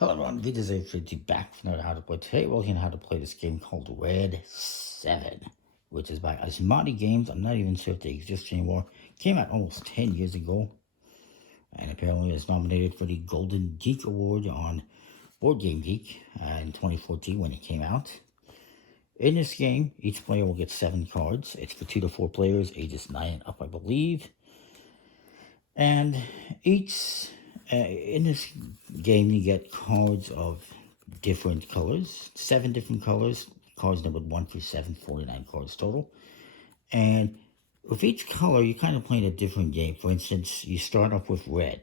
Hello everyone, this is AFJ back from How to Play. Today we're looking at how to play this game called Red7, which is by Asmati Games. I'm not even sure if they exist anymore. Came out almost 10 years ago, and apparently is nominated for the Golden Geek Award on Board Game Geek in 2014 when it came out. In this game, each player will get 7 cards. It's for 2 to 4 players, ages 9 and up, I believe. And in this game, you get cards of different colors, 7 different colors, cards numbered 1 through 7, 49 cards total. And with each color, you're kind of playing a different game. For instance, you start off with red,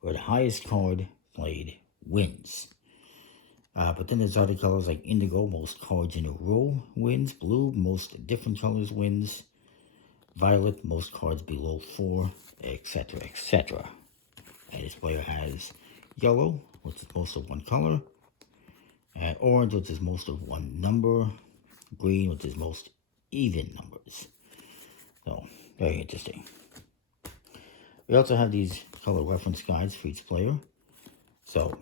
where the highest card played wins. But then there's other colors like indigo, most cards in a row wins. Blue, most different colors wins. Violet, most cards below 4, etc., etc. And this player has yellow, which is most of one color. And orange, which is most of one number. Green, which is most even numbers. So, very interesting. We also have these color reference guides for each player. So,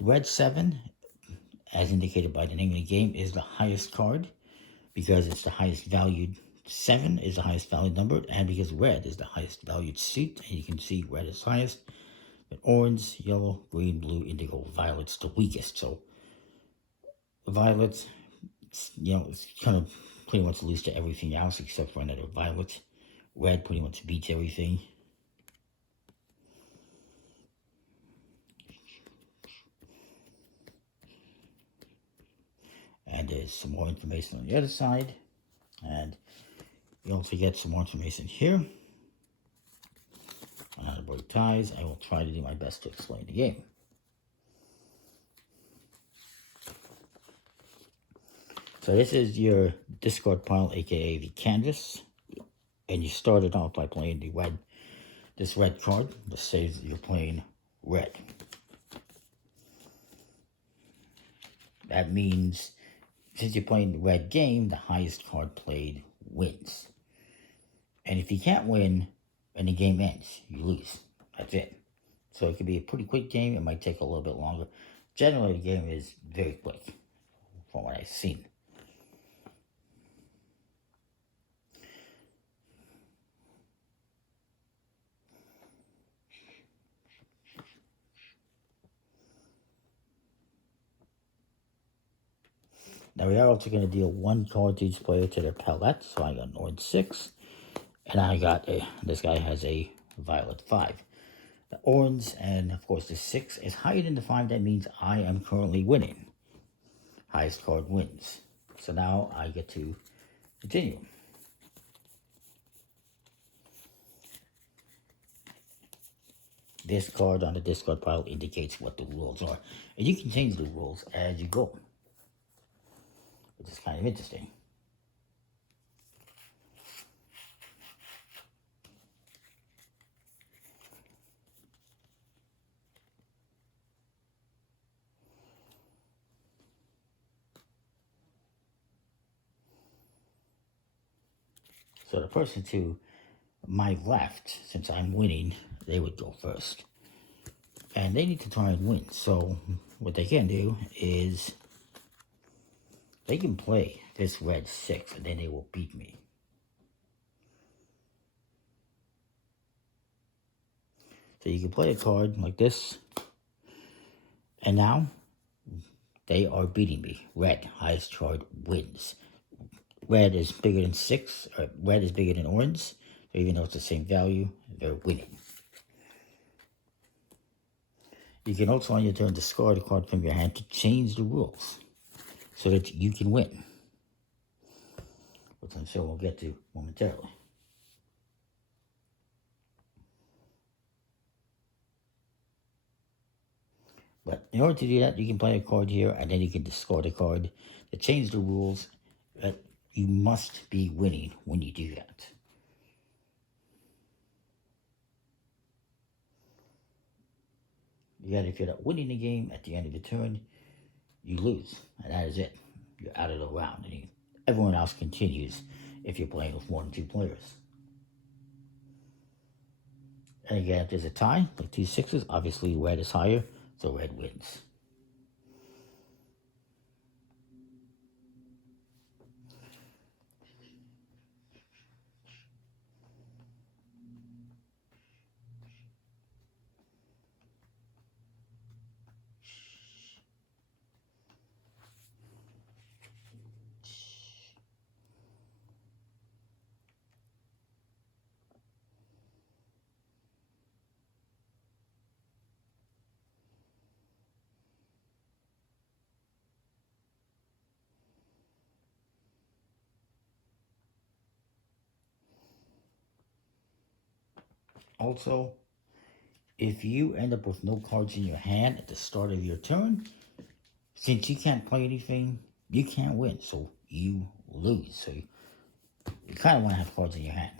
Red7, as indicated by the name of the game, is the highest card because it's the highest valued. 7 is the highest valued number, and because red is the highest valued suit, and you can see red is highest, but orange, yellow, green, blue, indigo, violet's the weakest. So violet, it's kind of pretty much lose to everything else except for another violet. Red pretty much beats everything. And there's some more information on the other side, and you also get some more information here on how to break ties. I will try to do my best to explain the game. So this is your discard pile, aka the canvas, and you started off by playing this red card. This says you're playing red. That means since you're playing the red game, the highest card played wins. And if you can't win and the game ends, you lose. That's it. So it could be a pretty quick game. It might take a little bit longer. Generally, the game is very quick, from what I've seen. Now we are also going to deal 1 card to each player to their palette. So I got an orange 6. And I got this guy has a violet 5. The orange and of course the 6 is higher than the 5. That means I am currently winning. Highest card wins. So now I get to continue. This card on the discard pile indicates what the rules are. And you can change the rules as you go, which is kind of interesting. So the person to my left, since I'm winning, they would go first. And they need to try and win. So what they can do is they can play this red 6 and then they will beat me. So you can play a card like this. And now they are beating me. Red, highest card, wins. Red is bigger than 6, or red is bigger than orange. So even though it's the same value, they're winning. You can also on your turn discard a card from your hand to change the rules so that you can win, which I'm sure we'll get to momentarily. But in order to do that, you can play a card here, and then you can discard a card to change the rules. But you must be winning when you do that. Yet if you're not winning the game at the end of the turn, you lose, and that is it. You're out of the round, and everyone else continues if you're playing with 1 or 2 players. And again, if there's a tie, like 2 6s, obviously red is higher. So red wins. Also, if you end up with no cards in your hand at the start of your turn, since you can't play anything, you can't win, so you lose. So you kind of want to have cards in your hand.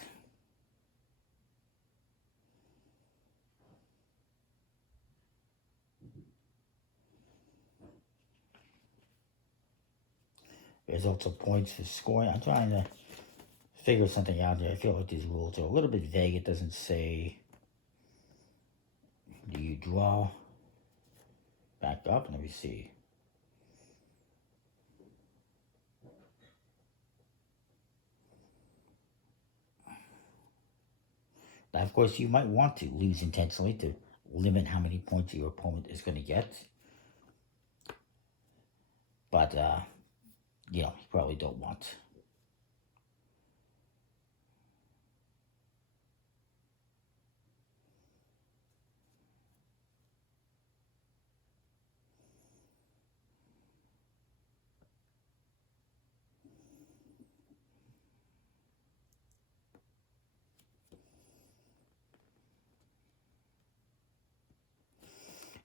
There's also points for scoring. I'm trying to figure something out here. I feel like these rules are a little bit vague. It doesn't say, do you draw back up? Let me see. Now, of course, you might want to lose intentionally to limit how many points your opponent is going to get. But, you know, you probably don't want.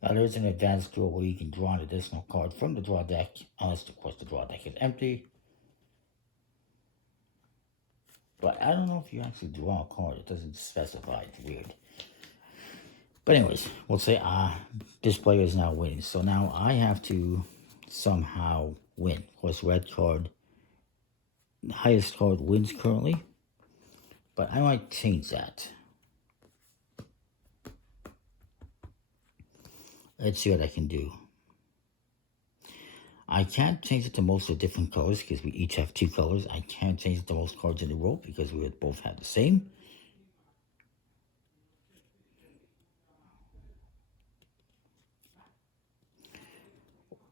Now, there's an advanced draw where you can draw an additional card from the draw deck, unless, of course, the draw deck is empty. But I don't know if you actually draw a card. It doesn't specify. It's weird. But anyways, we'll say, this player is now winning. So now I have to somehow win. Of course, red card, the highest card wins currently. But I might change that. Let's see what I can do. I can't change it to most of the different colors because we each have 2 colors. I can't change it to most cards in the row because we would both have the same.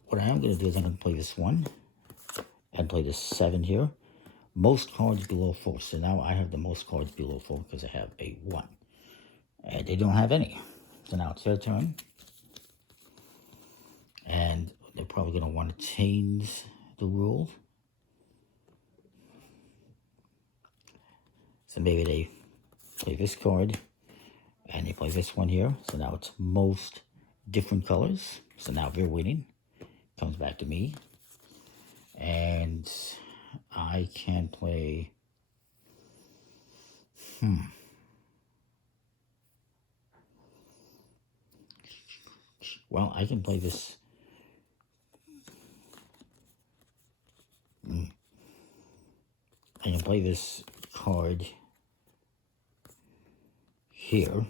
What I am going to do is I'm going to play this 1 and play this 7 here. Most cards below 4. So now I have the most cards below 4 because I have a 1. And they don't have any. So now it's their turn. And they're probably going to want to change the rule. So maybe they play this card and they play this one here. So now it's most different colors. So now they're winning. Comes back to me. And I can play... Well, I can play this... I can play this card here.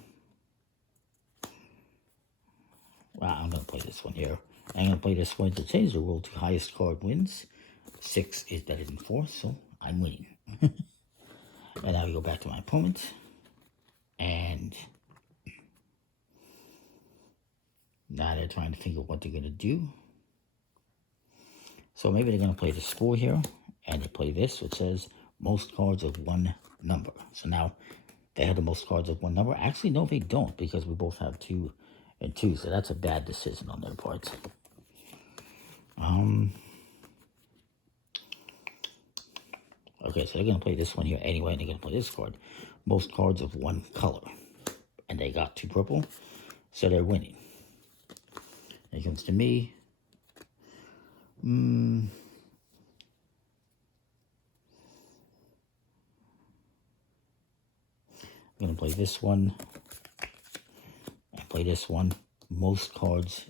Well, I'm going to play this one here. I'm going to play this one to change the rule to highest card wins. 6 is better than 4, so I'm winning. And now we go back to my opponent. And now they're trying to figure out what they're going to do. So maybe they're going to play this 4 here. And they play this, which says most cards of 1 number. So now they have the most cards of 1 number. Actually, no, they don't, because we both have 2 and 2. So that's a bad decision on their part. Okay, so they're going to play this one here anyway, and they're going to play this card. Most cards of 1 color. And they got 2 purple, so they're winning. It comes to me. I'm going to play this one. I play this one. Most cards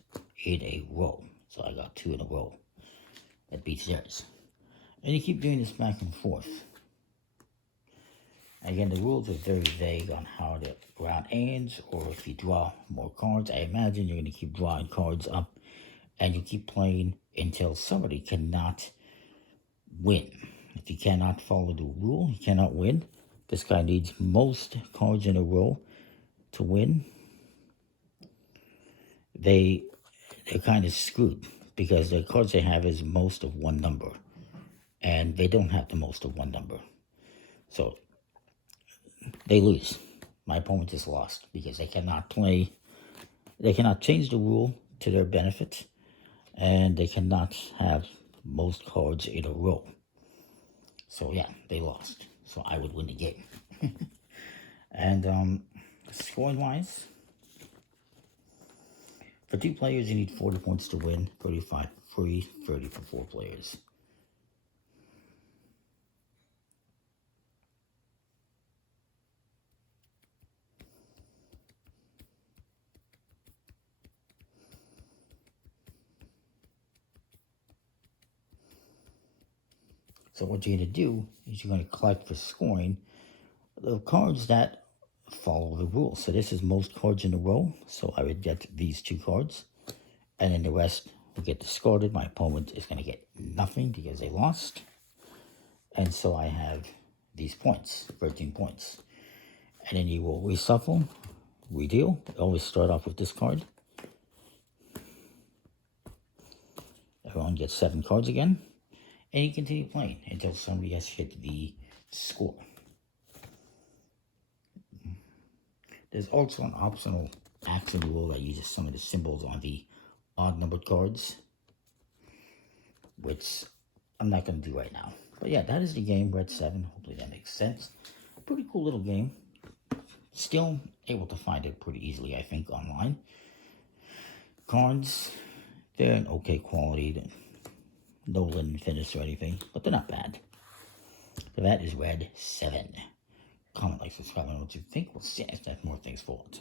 in a row. So I got 2 in a row. That beats theirs. And you keep doing this back and forth. Again, the rules are very vague on how the round ends, or if you draw more cards. I imagine you're going to keep drawing cards up, and you keep playing until somebody cannot win. If you cannot follow the rule, you cannot win. This guy needs most cards in a row to win. They're kind of screwed because the cards they have is most of one number, and they don't have the most of one number. So they lose. My opponent is lost because they cannot play, they cannot change the rule to their benefit, and they cannot have most cards in a row. So yeah, they lost. So I would win the game. And scoring wise, for 2 players you need 40 points to win, 35 free, 30 for 4 players. So what you're going to do is you're going to collect for scoring the cards that follow the rules. So this is most cards in a row. So I would get these 2 cards. And then the rest will get discarded. My opponent is going to get nothing because they lost. And so I have these points, 13 points. And then you will reshuffle, redeal. Always start off with this card. Everyone gets 7 cards again. And you continue playing until somebody has hit the score. There's also an optional action rule that uses some of the symbols on the odd numbered cards, which I'm not going to do right now. But yeah, that is the game, Red 7. Hopefully that makes sense. Pretty cool little game. Still able to find it pretty easily, I think, online. Cards, they're in okay quality. No linen finish or anything, but they're not bad. So that is Red 7. Comment, like, subscribe, and what you think. We'll see you next time. More things forward.